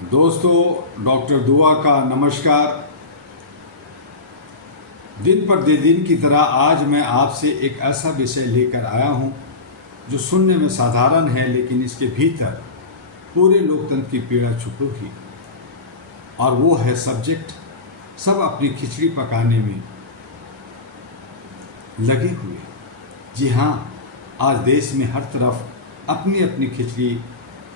दोस्तों, डॉक्टर दुआ का नमस्कार। दिन पर दिन की तरह आज मैं आपसे एक ऐसा विषय लेकर आया हूं जो सुनने में साधारण है, लेकिन इसके भीतर पूरे लोकतंत्र की पीड़ा छुपी हुई, और वो है सब्जेक्ट सब अपनी खिचड़ी पकाने में लगे हुए। जी हाँ, आज देश में हर तरफ अपनी अपनी खिचड़ी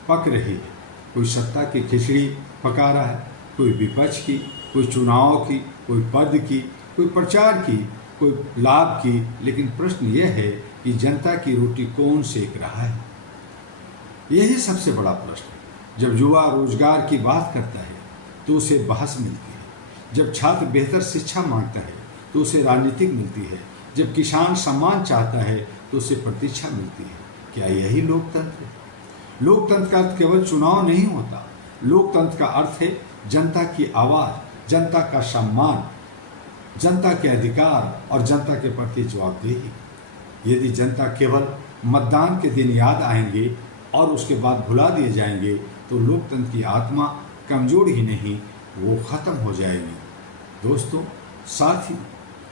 पक रही है। कोई सत्ता की खिचड़ी पका रहा है, कोई विपक्ष की, कोई चुनाव की, कोई पद की, कोई प्रचार की, कोई लाभ की। लेकिन प्रश्न यह है कि जनता की रोटी कौन सेक रहा है? यही सबसे बड़ा प्रश्न है। जब युवा रोजगार की बात करता है तो उसे बहस मिलती है। जब छात्र बेहतर शिक्षा मांगता है तो उसे राजनीतिक मिलती है। जब किसान सम्मान चाहता है तो उसे प्रतीक्षा मिलती है। क्या यही लोकतंत्र है? लोकतंत्र का अर्थ केवल चुनाव नहीं होता। लोकतंत्र का अर्थ है जनता की आवाज, जनता का सम्मान, जनता के अधिकार और जनता के प्रति जवाबदेही। यदि जनता केवल मतदान के दिन याद आएंगे और उसके बाद भुला दिए जाएंगे तो लोकतंत्र की आत्मा कमजोर ही नहीं, वो खत्म हो जाएगी। दोस्तों, साथ ही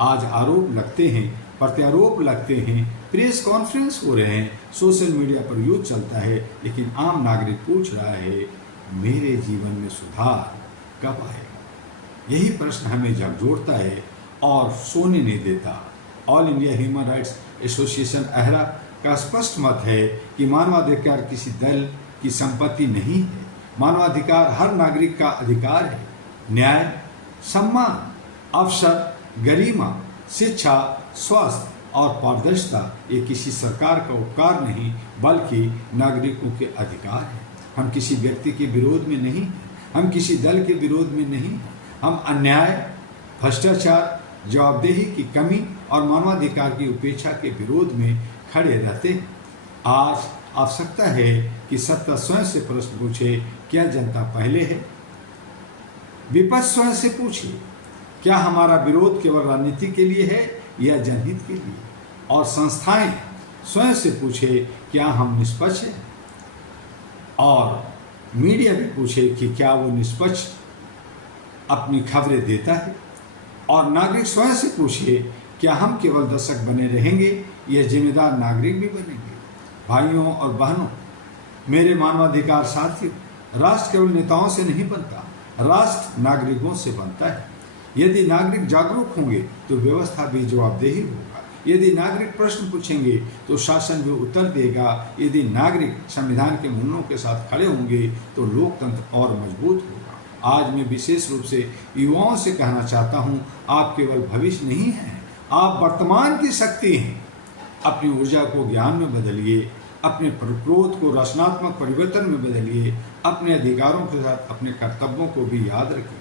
आज आरोप लगते हैं, प्रत्यारोप लगते हैं, प्रेस कॉन्फ्रेंस हो रहे हैं, सोशल मीडिया पर यूज चलता है, लेकिन आम नागरिक पूछ रहा है मेरे जीवन में सुधार कब आएगा? यही प्रश्न हमें झकझोरता है और सोने नहीं देता। All India human rights association अहरा का स्पष्ट मत है कि मानवाधिकार किसी दल की संपत्ति नहीं है। मानवाधिकार हर नागरिक का अधिकार है। न्याय, सम्मान, अवसर, गरिमा, शिक्षा, स्वास्थ्य और पारदर्शिता ये किसी सरकार का उपकार नहीं, बल्कि नागरिकों के अधिकार है। हम किसी व्यक्ति के विरोध में नहीं हैं, हम किसी दल के विरोध में नहीं हैं। हम अन्याय, भ्रष्टाचार, जवाबदेही की कमी और मानवाधिकार की उपेक्षा के विरोध में खड़े रहते हैं। आज आवश्यकता है कि सत्ता स्वयं से प्रश्न पूछे, क्या जनता पहले है? विपक्ष स्वयं से पूछे, क्या हमारा विरोध केवल राजनीति के लिए है या जनहित के लिए? और संस्थाएं स्वयं से पूछे, क्या हम निष्पक्ष हैं? और मीडिया भी पूछे कि क्या वो निष्पक्ष अपनी खबरें देता है? और नागरिक स्वयं से पूछे, क्या हम केवल दर्शक बने रहेंगे या जिम्मेदार नागरिक भी बनेंगे? भाइयों और बहनों, मेरे मानवाधिकार साथियों, राष्ट्र केवल नेताओं से नहीं बनता, राष्ट्र नागरिकों से बनता है। यदि नागरिक जागरूक होंगे तो व्यवस्था भी जवाबदेही होगा। यदि नागरिक प्रश्न पूछेंगे तो शासन भी उत्तर देगा। यदि नागरिक संविधान के मूल्यों के साथ खड़े होंगे तो लोकतंत्र और मजबूत होगा। आज मैं विशेष रूप से युवाओं से कहना चाहता हूँ, आप केवल भविष्य नहीं हैं, आप वर्तमान की शक्ति हैं। अपनी ऊर्जा को ज्ञान में बदलिए, अपने क्रोध को रचनात्मक परिवर्तन में बदलिए, अपने अधिकारों के साथ अपने कर्तव्यों को भी याद रखिए।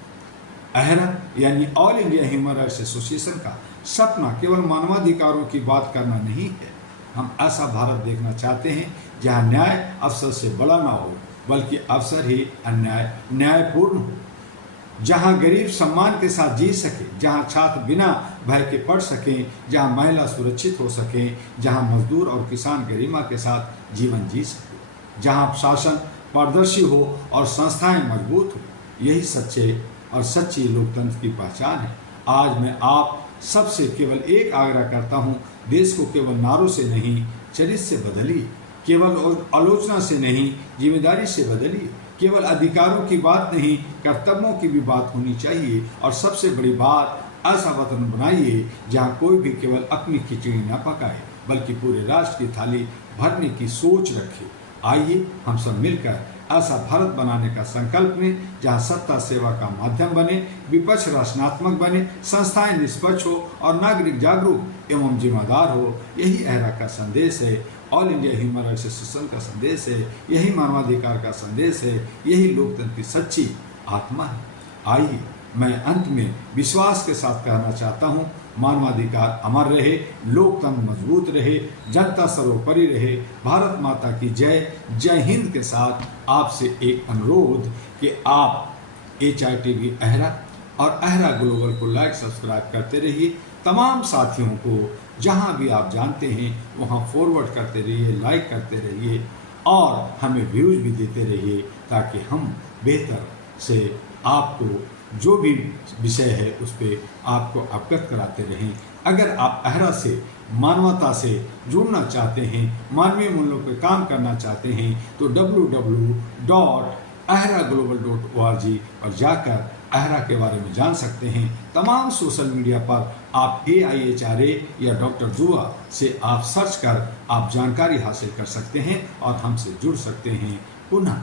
अहरा यानी all India human rights association का सपना केवल मानवाधिकारों की बात करना नहीं है। हम ऐसा भारत देखना चाहते हैं जहां न्याय अवसर से बड़ा ना हो, बल्कि अवसर ही न्यायपूर्ण हो। जहां गरीब सम्मान के साथ जी सके, जहां छात्र बिना भय के पढ़ सकें, जहां महिला सुरक्षित हो सकें, जहां मजदूर और किसान गरिमा के साथ जीवन जी सके, जहां शासन पारदर्शी हो और संस्थाएं मजबूत हो। यही सच्चे और सच्ची लोकतंत्र की पहचान है। आज मैं आप सबसे केवल एक आग्रह करता हूं, देश को केवल नारों से नहीं, चरित्र से बदलिए। केवल आलोचना से नहीं, जिम्मेदारी से बदलिए। केवल अधिकारों की बात नहीं, कर्तव्यों की भी बात होनी चाहिए। और सबसे बड़ी बात, ऐसा वतन बनाइए जहां कोई भी केवल अपनी खिचड़ी न पकाए, बल्कि पूरे राष्ट्र की थाली भरने की सोच रखे। आइए हम सब मिलकर ऐसा भारत बनाने का संकल्प में, जहां सत्ता सेवा का माध्यम बने, विपक्ष रचनात्मक बने, संस्थाएं निष्पक्ष हो और नागरिक जागरूक एवं जिम्मेदार हो। यही अहरा का संदेश है, all India human rights association का संदेश है, यही मानवाधिकार का संदेश है, यही लोकतंत्र की सच्ची आत्मा है। आइए मैं अंत में विश्वास के साथ कहना चाहता हूँ, मानवाधिकार अमर रहे, लोकतंत्र मजबूत रहे, जनता सर्वोपरि रहे। भारत माता की जय। जय हिंद के साथ आपसे एक अनुरोध कि आप HRTV अहरा और अहरा ग्लोबल को लाइक सब्सक्राइब करते रहिए। तमाम साथियों को जहां भी आप जानते हैं वहां फॉरवर्ड करते रहिए, लाइक करते रहिए और हमें व्यूज भी देते रहिए, ताकि हम बेहतर से आपको जो भी विषय है उस पर आपको अवगत कराते रहें। अगर आप अहरा से मानवता से जुड़ना चाहते हैं, मानवीय मूल्यों पर काम करना चाहते हैं, तो www.ahraglobal.org पर जाकर अहरा के बारे में जान सकते हैं। तमाम सोशल मीडिया पर आप AIHRA या डॉक्टर दुआ से आप सर्च कर आप जानकारी हासिल कर सकते हैं और हमसे जुड़ सकते हैं। पुनः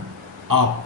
आपको